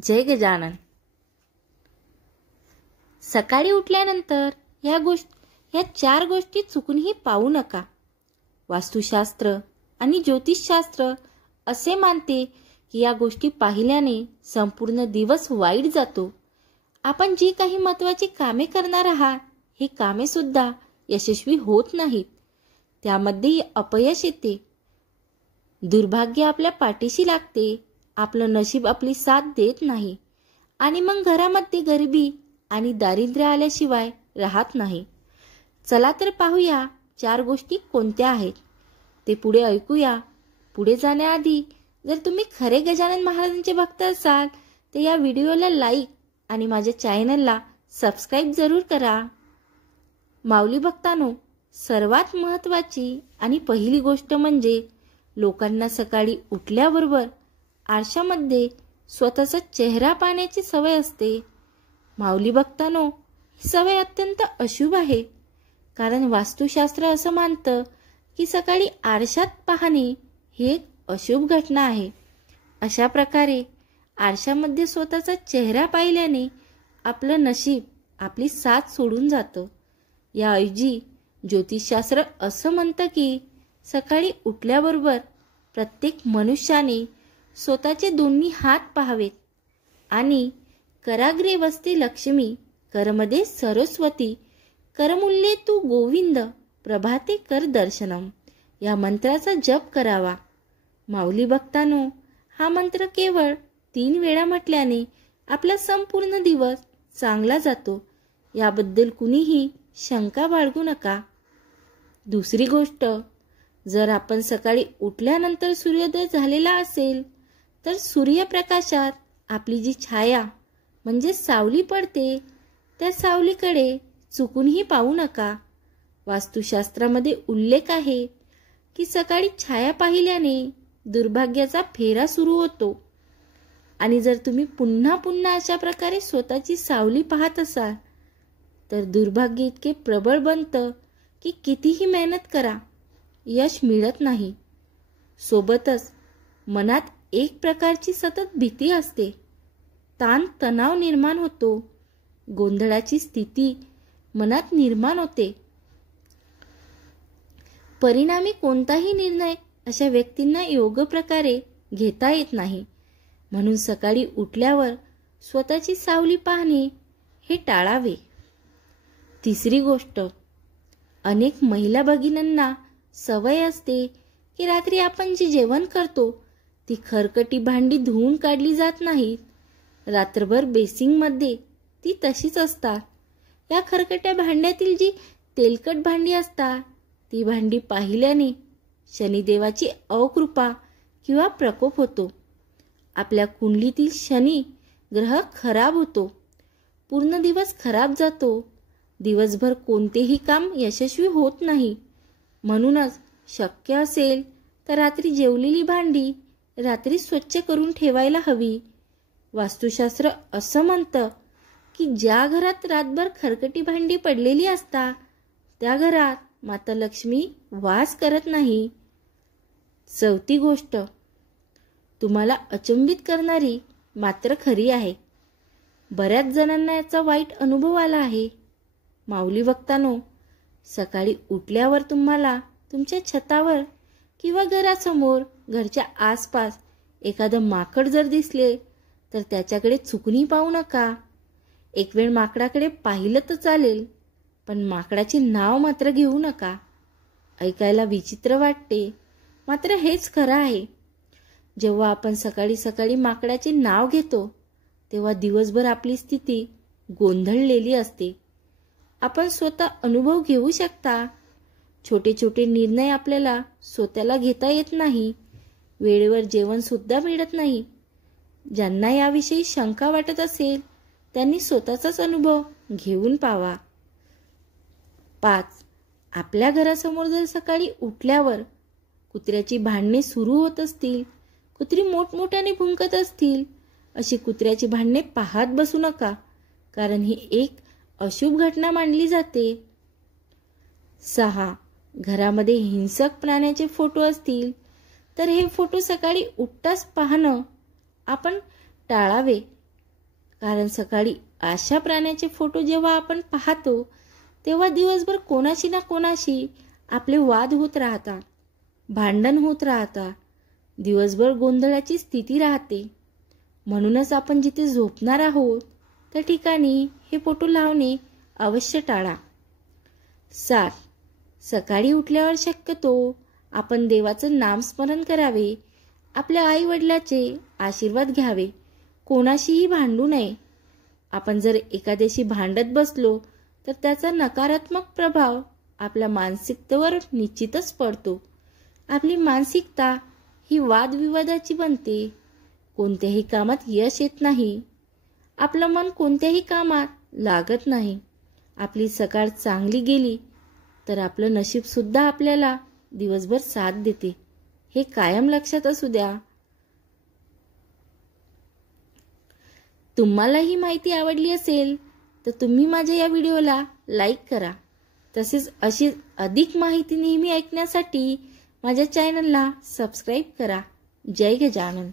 जय गजानन। सकाळी उठल्यानंतर या 4 गोष्टी चुकूनही पाहू नका। वास्तुशास्त्र आणि ज्योतिषशास्त्र असे मानते की या गोष्टी पाहिल्याने संपूर्ण दिवस वाईट जातो। आपण जी काही महत्त्वाची कामे करणार आहात ही कामे सुद्धा यशस्वी होत नाहीत, त्यामध्ये अपयश येते, दुर्भाग्य आपल्या पाठीशी लागते, आपलं नशीब आपली साथ देत नाही आणि मग घरामध्ये गरिबी आणि दारिद्र्य आल्याशिवाय राहत नाही। चला तर पाहूया 4 गोष्टी कोणत्या आहेत ते पुढे ऐकूया। पुढे जाण्याआधी जर तुम्ही खरे गजानन महाराजांचे भक्त असाल तर या व्हिडिओला लाईक आणि माझ्या चॅनलला सबस्क्राईब जरूर करा। माऊली भक्तांनो, सर्वात महत्त्वाची आणि पहिली गोष्ट म्हणजे लोकांना सकाळी उठल्याबरोबर आरशामध्ये स्वतःचा चेहरा पाहण्याची सवय असते। माऊली भक्तांनो, ही सवय अत्यंत अशुभ आहे, कारण वास्तुशास्त्र असं मानतं की सकाळी आरशात पाहणे ही एक अशुभ घटना आहे। अशा प्रकारे आरशामध्ये स्वतःचा चेहरा पाहिल्याने आपलं नशीब आपली साथ सोडून जातं। याऐवजी ज्योतिषशास्त्र असं म्हणतं की सकाळी उठल्याबरोबर प्रत्येक मनुष्याने स्वतःचे दोन्ही हात पाहावेत आणि कराग्रे वसते लक्ष्मी, करमध्ये सरस्वती, करमुल्ये तू गोविंद, प्रभाते कर दर्शनम या मंत्राचा जप करावा। माऊली भक्तांनो, हा मंत्र केवळ 3 वेळा म्हटल्याने आपला संपूर्ण दिवस चांगला जातो, याबद्दल कुणीही शंका बाळगू नका। दुसरी गोष्ट, जर आपण सकाळी उठल्यानंतर सूर्योदय झालेला असेल तर सूर्यप्रकाशात आपली जी छाया म्हणजे सावली पडते त्या सावलीकडे चुकूनही पाहू नका। वास्तुशास्त्रामध्ये उल्लेख आहे की सकाळी छाया पाहिल्याने दुर्भाग्याचा फेरा सुरू होतो आणि जर तुम्ही पुन्हा पुन्हा अशा प्रकारे स्वतःची सावली पाहत असाल तर दुर्भाग्य इतके प्रबळ बनतं की कितीही मेहनत करा यश मिळत नाही। सोबतच मनात एक प्रकारची सतत भीती असते, ताण तणाव निर्माण होतो, गोंधळाची स्थिती मनात निर्माण होते। परिणामी कोणताही निर्णय अशा व्यक्तींना योग्य प्रकारे घेता येत नाही। म्हणून सकाळी उठल्यावर स्वतःची सावली पाहणे हे टाळावे। तिसरी गोष्ट, अनेक महिला भगिनींना सवय असते की रात्री आपण जे जेवण करतो ती खरकटी भांडी धुवून काढली जात नाहीत। रात्रभर बेसिंगमध्ये ती तशीच असतात। या खरकट्या भांड्यातील जी तेलकट भांडी असतात ती भांडी पाहिल्याने शनिदेवाची अकृपा किंवा प्रकोप होतो। आपल्या कुंडलीतील शनी ग्रह खराब होतो, पूर्ण दिवस खराब जातो, दिवसभर कोणतेही काम यशस्वी होत नाही। म्हणूनच शक्य असेल तर रात्री जेवलेली भांडी रात्री स्वच्छ करून ठेवायला हवी। वास्तुशास्त्र असं म्हणतं की ज्या घरात रातभर खरकटी भांडी पडलेली असतात त्या घरात माता लक्ष्मी वास करत नाही। चौथी गोष्ट तुम्हाला अचंबित करणारी मात्र खरी आहे। बऱ्याच जणांना याचा वाईट अनुभव आला आहे। माऊली भक्तांनो, सकाळी उठल्यावर तुम्हाला तुमच्या छतावर किंवा घरासमोर, घरच्या आसपास एखादं माकड जर दिसले तर त्याच्याकडे चुकूनही पाहू नका। एक वेळ माकडाकडे पाहिलं तर चालेल, पण माकडाचे नाव मात्र घेऊ नका। ऐकायला विचित्र वाटते, मात्र हेच खरं आहे। जेव्हा आपण सकाळी सकाळी माकडाचे नाव घेतो तेव्हा दिवसभर आपली स्थिती गोंधळलेली असते। आपण स्वतः अनुभव घेऊ शकता। छोटे छोटे निर्णय आपल्याला स्वतःला घेता येत नाही, वेळेवर जेवण सुद्धा मिळत नाही। ज्यांना याविषयी शंका वाटत असेल त्यांनी स्वतःचाच अनुभव घेऊन पाहावा। 5. आपल्या घरासमोर जर सकाळी उठल्यावर कुत्र्याची भांडणे सुरू होत असतील, कुत्री मोठमोठ्याने भुंकत असतील, अशी कुत्र्याची भांडणे पाहत बसू नका, कारण ही एक अशुभ घटना मानली जाते। 6. घरामध्ये हिंसक प्राण्याचे फोटो असतील तर हे फोटो सकाळी उठताच पाहणं आपण टाळावे कारण सकाळी अशा प्राण्याचे फोटो जेव्हा आपण पाहतो तेव्हा दिवसभर कोणाशी ना कोणाशी आपले वाद होत राहतात, भांडण होत राहतात, दिवसभर गोंधळाची स्थिती राहते. म्हणूनच आपण जिथे झोपणार आहोत त्या ठिकाणी हे फोटो लावणे अवश्य टाळा. 7. सकाळी उठल्यावर शक्यतो आपण देवाचं नामस्मरण करावे, आपल्या आई वडिलाचे आशीर्वाद घ्यावे, कोणाशीही भांडू नये. आपण जर एखाद्याशी भांडत बसलो तर त्याचा नकारात्मक प्रभाव आपल्या मानसिकतेवर निश्चितच पडतो. आपली मानसिकता ही वादविवादाची बनते. कोणत्याही कामात यश येत नाही. आपलं मन कोणत्याही कामात लागत नाही. आपली सकाळ चांगली गेली तर आपलं नशीब सुद्धा आपल्याला दिवसभर साथ देते. हे कायम लक्षात असू द्या. तुम्हाला ही माहिती आवडली असेल तर तुम्ही माझ्या या व्हिडिओला लाईक करा. तसेच अशी अधिक माहिती नेहमी ऐकण्यासाठी माझ्या चॅनलला सबस्क्राईब करा. जय गजानन.